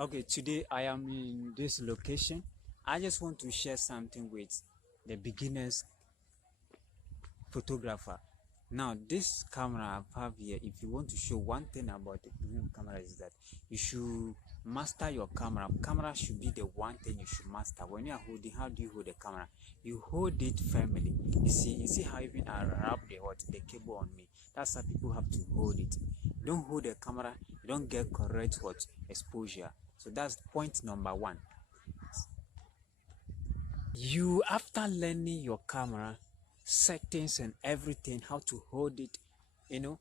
Okay, today I am in this location. I just want to share something with the beginners photographer. Now, this camera I have here, if you want to show one thing about the beginner camera is that you should master your camera. Camera should be the one thing you should master. When you are holding, how do you hold the camera? You hold it firmly. You see how even I wrap the cable on me. That's how people have to hold it. You don't hold the camera, you don't get correct exposure. So that's point number one. You, after learning your camera settings and everything, how to hold it, you know,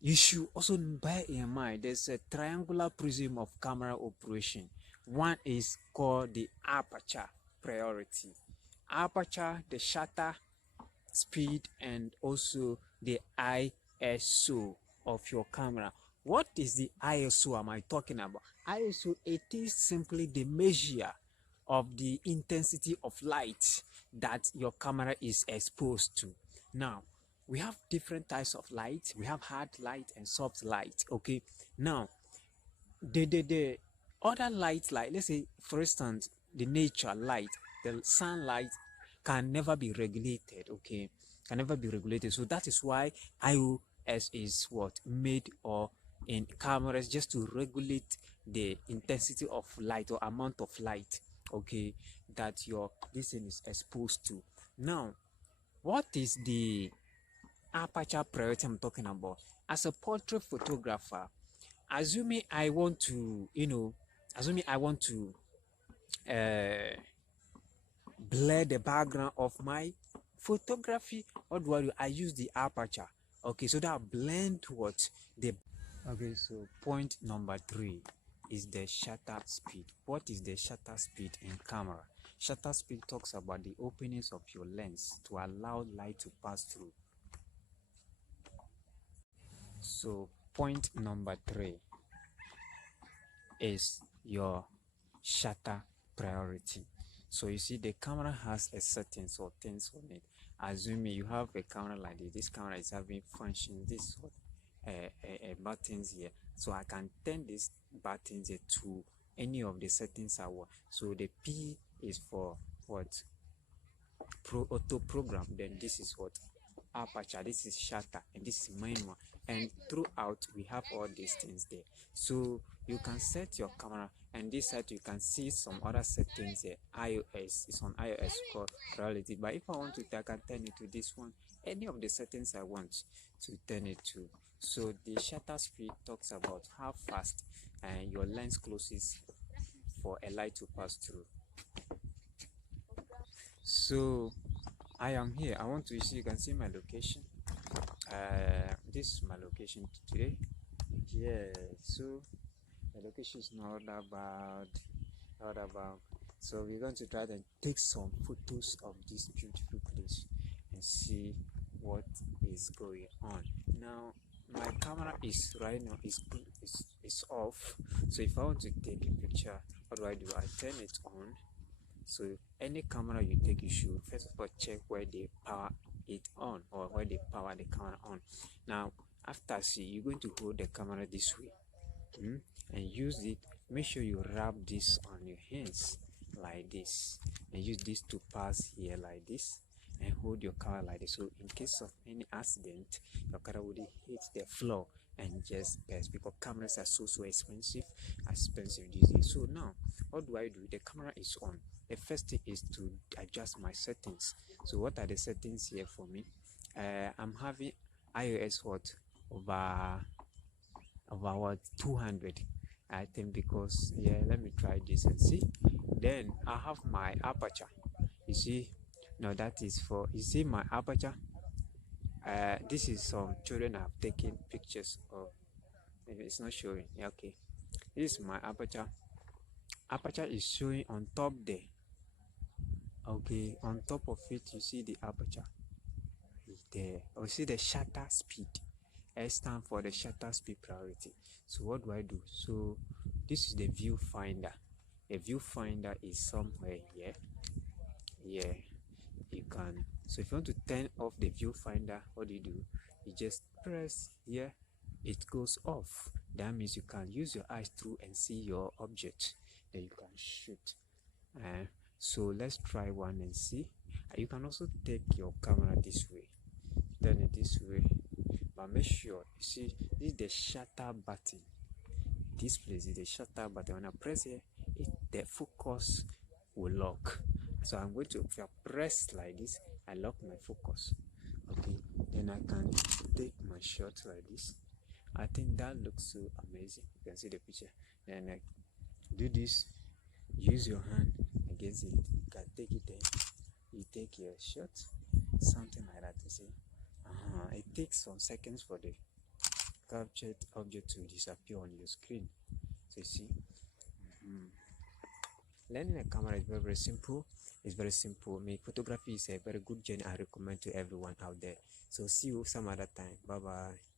you should also bear in mind there's a triangular prism of camera operation. One is called the aperture priority. Aperture, the shutter speed, and also the ISO of your camera. What is the ISO am I talking about? ISO, it is simply the measure of the intensity of light that your camera is exposed to. Now, we have different types of light. We have hard light and soft light. Okay. Now, the other light, like let's say for instance, the nature light, the sunlight can never be regulated. Okay, can never be regulated. So that is why iOS is what made or in cameras just to regulate the intensity of light or amount of light, okay, that your this thing is exposed to. Now, what is the aperture priority I'm talking about? As a portrait photographer, assuming I want to, assuming I want to uh, blur the background of my photography, what do? I use the aperture. Okay, so that blend what the. Okay, so point number 3 is the shutter speed. What is the shutter speed in camera? Shutter speed talks about the openings of your lens to allow light to pass through. So point number 3 is your shutter priority. So you see the camera has a settings or things on it. Assuming you have a camera like this camera is having function this buttons here, so I can turn these buttons here to any of the settings I want. So the P is for what? Auto program. Then this is what? Aperture. This is shutter, and this is manual. And throughout we have all these things there. So you can set your camera, and this side you can see some other settings here. iOS is on iOS called reality, but if I want to, I can turn it to this one, any of the settings I want to turn it to. So the shutter speed talks about how fast your lens closes for a light to pass through. So I am here. I want to see, you can see my location. This is my location today. Yeah, so the location is not that bad. So we're going to try to take some photos of this beautiful place and see what is going on. Now my camera is right now is off. So if I want to take a picture, what do? I turn it on. So any camera you take, you should first of all check where they power it on or where they power the camera on. Now after, see, you're going to hold the camera this way, and use it. Make sure you wrap this on your hands like this, and use this to pass here like this, and hold your camera like this. So in case of any accident, your camera would hit the floor and just burst, because cameras are so expensive these days. So now what do? The camera is on. The first thing is to adjust my settings. So what are the settings here for me? I'm having iOS over what 200, I think, because yeah, let me try this and see. Then I have my aperture. You see, now that is for, you see my aperture. This is some children have taken pictures of. Maybe it's not showing. Yeah, okay, this is my aperture. Aperture is showing on top there. Okay, on top of it you see the aperture there. You see the shutter speed. S stand for the shutter speed priority. So what do? So this is the viewfinder. The viewfinder is somewhere here. Yeah, you can. So if you want to turn off the viewfinder, what do? You just press here it goes off. That means you can use your eyes through and see your object. Then you can shoot. So let's try one and see. You can also take your camera this way, turn it this way, but make sure you see this is the shutter button. This place is the shutter button. When I press here, the focus will lock. So I'm going to, if I press like this, I lock my focus. Okay, then I can take my shot like this. I think that looks so amazing. You can see the picture. Then I do this, use your hand against it. You can take it there. You take your shot, something like that. You see, it takes some seconds for the captured object to disappear on your screen. So you see, learning a camera is very, very simple. It's very simple. Photography is a very good journey I recommend to everyone out there. So see you some other time. Bye bye.